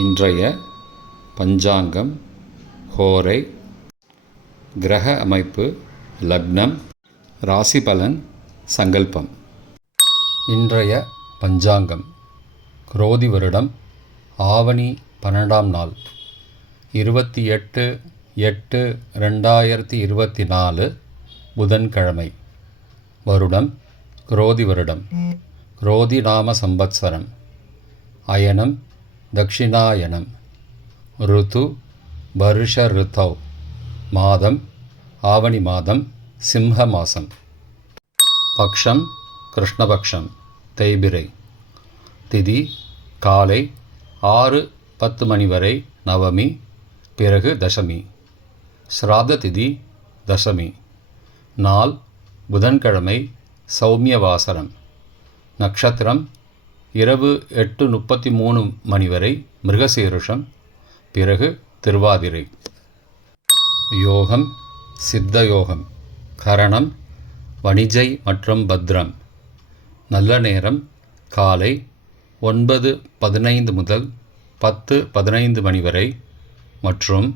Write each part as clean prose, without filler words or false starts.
இன்றைய பஞ்சாங்கம் ஹோரை கிரக அமைப்பு லக்னம் ராசி பலன் சங்கல்பம். இன்றைய பஞ்சாங்கம் குரோதி வருடம் ஆவணி 12ஆம் நாள் 28/8/2024 புதன்கிழமை. வருடம் குரோதி வருடம். குரோதி நாம சம்பத்சரம். அயனம் தக்ஷிணாயனம். ருத்து வருஷ ருத்தவ். மாதம் ஆவணி மாதம் சிம்ஹ மாசம். பக்ஷம் கிருஷ்ணபக்ஷம் தேய்பிரை. திதி காலை 6:10 மணி வரை நவமி, பிறகு தசமி. ஸ்ராத்த திதி தசமி. நாள் புதன்கிழமை சௌமியவாசரம். நட்சத்திரம் இரவு 8:33 மணி வரை மிருகசீருஷம், பிறகு திருவாதிரை. யோகம் சித்த யோகம். கரணம் வணிஜை மற்றும் பத்ரம். நல்ல நேரம் காலை 9:15 முதல் 10:15 மணி வரை மற்றும்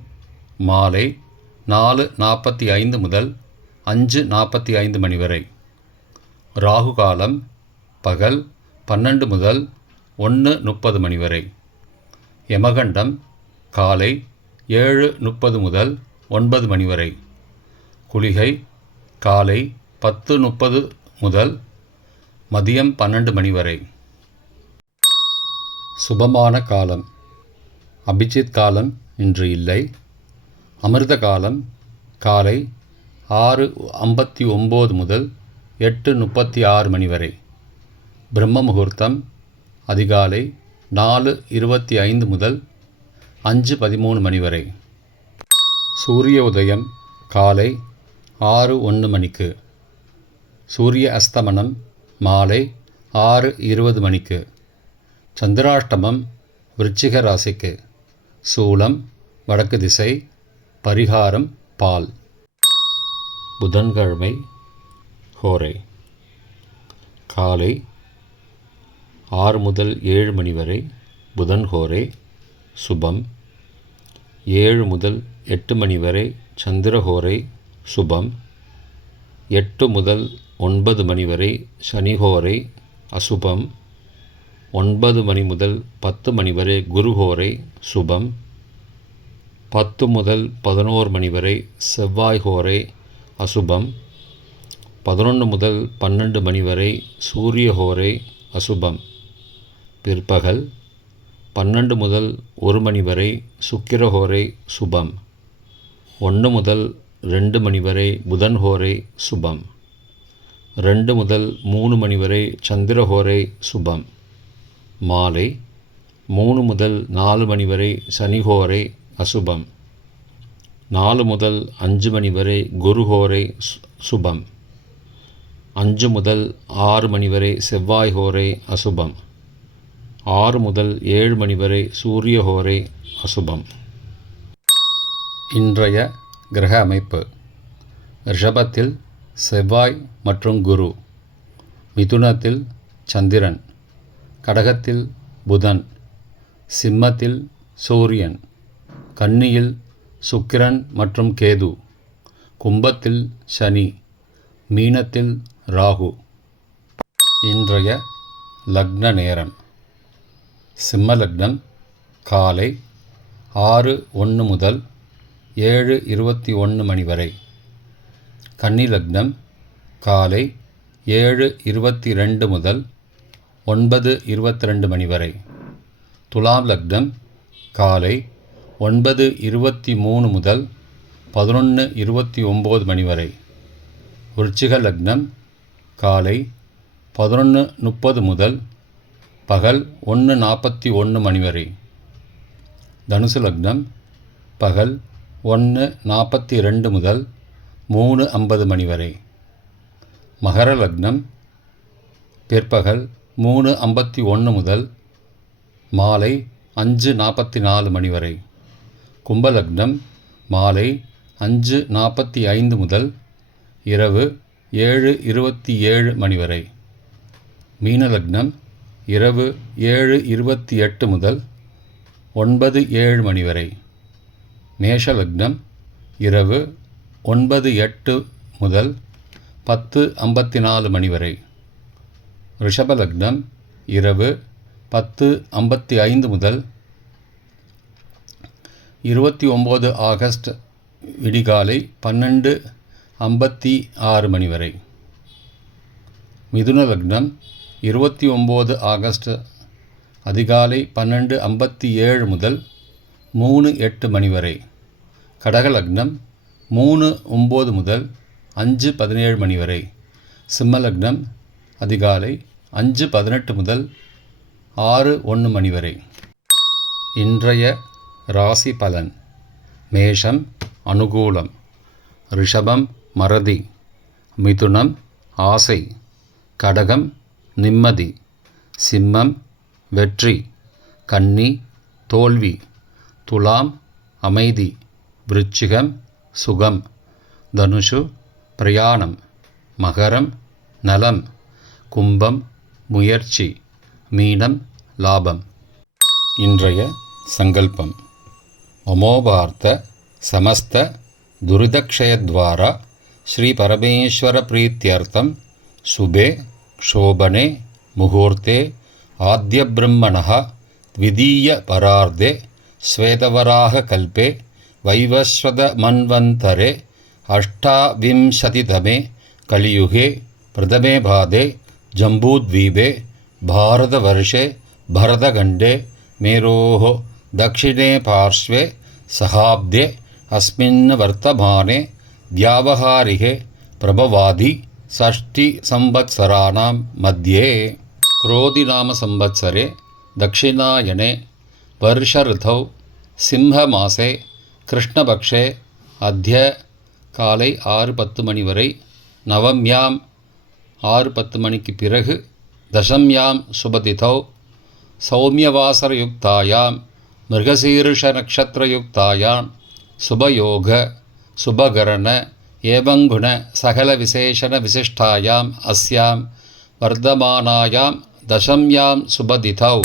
மாலை 4:45 முதல் 5:45 மணி வரை. ராகு காலம் பகல் 12 முதல் 1:30 மணி வரை. யமகண்டம் காலை 7:30 முதல் 9 மணி வரை. குளிகை காலை 10:30 முதல் மதியம் 12 மணி வரை. சுபமான காலம் அபிஜித் காலம் இன்று இல்லை. அமிர்த காலம் காலை 6:59 முதல் 8:36 மணி வரை. பிரம்ம முகூர்த்தம் அதிகாலை 4:25 முதல் 5:13 மணி வரை. சூரிய உதயம் காலை 6:01 மணிக்கு. சூரிய அஸ்தமனம் மாலை 6:20 மணிக்கு. சந்திராஷ்டமம் விருச்சிக ராசிக்கு. சூலம் வடக்கு திசை. பரிகாரம் பால். புதன்கிழமை ஹோரை. காலை 6 முதல் 7 மணி வரை புதன் ஹோரை சுபம். 7 முதல் 8 மணி வரை சந்திரஹோரை சுபம். 8 முதல் 9 மணி வரை சனிஹோரை அசுபம். 9 மணி முதல் 10 மணி வரை குருஹோரை சுபம். 10 முதல் 11 மணி வரை செவ்வாய் ஹோரை அசுபம். 11 முதல் 12 மணி வரை சூரிய ஹோரை அசுபம். பிற்பகல் 12 முதல் 1 மணி வரை சுக்கிரஹோரை சுபம். 1 முதல் 2 மணி வரை புதன் ஹோரை சுபம். 2 முதல் 3 மணி வரை சந்திரஹோரை சுபம். மாலை 3 முதல் 4 மணி வரை சனிஹோரை அசுபம். 4 முதல் 5 மணி வரை குருஹோரை சுபம். 5 முதல் 6 மணி வரை செவ்வாய் ஹோரை அசுபம். 6 முதல் 7 மணி வரை சூரிய ஹோரை அசுபம். இன்றைய கிரக அமைப்பு. ரிஷபத்தில் செவ்வாய் மற்றும் குரு. மிதுனத்தில் சந்திரன். கடகத்தில் புதன். சிம்மத்தில் சூரியன். கன்னியில் சுக்கிரன் மற்றும் கேது. கும்பத்தில் சனி. மீனத்தில் ராகு. இன்றைய லக்ன நேரம். சிம்ம லக்னம் காலை 6:01 முதல் 7:21 மணி வரை. கன்னி லக்னம் காலை 7:22 முதல் 9:22 மணி வரை. துலாம் லக்னம் காலை 9:23 முதல் 11:29 மணி வரை. விருச்சிக லக்னம் காலை 11:30 முதல் பகல் 1:41 மணி வரை. தனுசு லக்னம் பகல் 1:42 முதல் 3:50 மணி வரை. மகர லக்னம் பிற்பகல் 3:51 முதல் மாலை 5:44 மணி வரை. கும்ப லக்னம் மாலை 5:45 முதல் இரவு 7:27 மணி வரை. மீன லக்னம் இரவு 7:28 முதல் 9:07 மணி வரை. மேஷ லக்னம் இரவு 9:08 முதல் 10:54 மணி வரை. ரிஷப லக்னம் இரவு 10:55 முதல் 29 ஆகஸ்ட் விடிகாலை 12:56 மணி வரை. மிதுன லக்னம் 29 ஆகஸ்ட் அதிகாலை 12:57 முதல் 3:08 மணி வரை. கடக லக்னம் 3:09 முதல் 5:17 மணி வரை. சிம்ம லக்னம் அதிகாலை 5:18 முதல் 6:01 மணி வரை. இன்றைய ராசி பலன். மேஷம் அனுகூலம், ரிஷபம் மறதி, மிதுனம் ஆசை, கடகம் நிம்மதி, சிம்மம் வெற்றி, கன்னி தோல்வி, துலாம் அமைதி, விருச்சிகம் சுகம், தனுஷு பிரயாணம், மகரம் நலம், கும்பம் முயற்சி, மீனம் லாபம். இன்றைய சங்கல்பம். மமோபார்த்த சமஸ்த துரிதக்ஷயத்வாரா ஸ்ரீ பரமேஸ்வர பிரீத்யர்த்தம் சுபே க்ஷோபனே முகூர்த்தே ஆத்ய பிரம்மணः த்விதீய பரார்த்தே ஸ்வேதவராக கல்பே வைவஸ்வத மன்வந்தரே அஷ்டாவிம்சதிதமே கலியுகே பிரதமே பாதே ஜம்பூத்வீபே பாரதவர்ஷே பரதகண்டே மேரோः दक्षिणे पार्श्वे सहाब्दे अस्मिन् वर्तमाने व्यावहारिके प्रभवादि षष्टिसंवत्सराणां मध्ये क्रोधिनामसंवत्सरे दक्षिणायने वर्षऋतौ सिंहमासे कृष्णपक्षे अद्य காலை 6:10 மணி வரை, நவம்யாம் 6:10 மணிக்கு பிறகு, தசம்யாம் சுபதிதௌ சௌமியவாசரயுக்தாயாம் மிருகசீர்ஷ நக்ஷத்ரயுக்தாயாம் சுபயோக சுபகரண ஏவங்குண சகல விசேஷண விசிஷ்டாயாம் அஸ்யாம் வர்தமானாயாம் தசம்யாம் சுபதிதௌ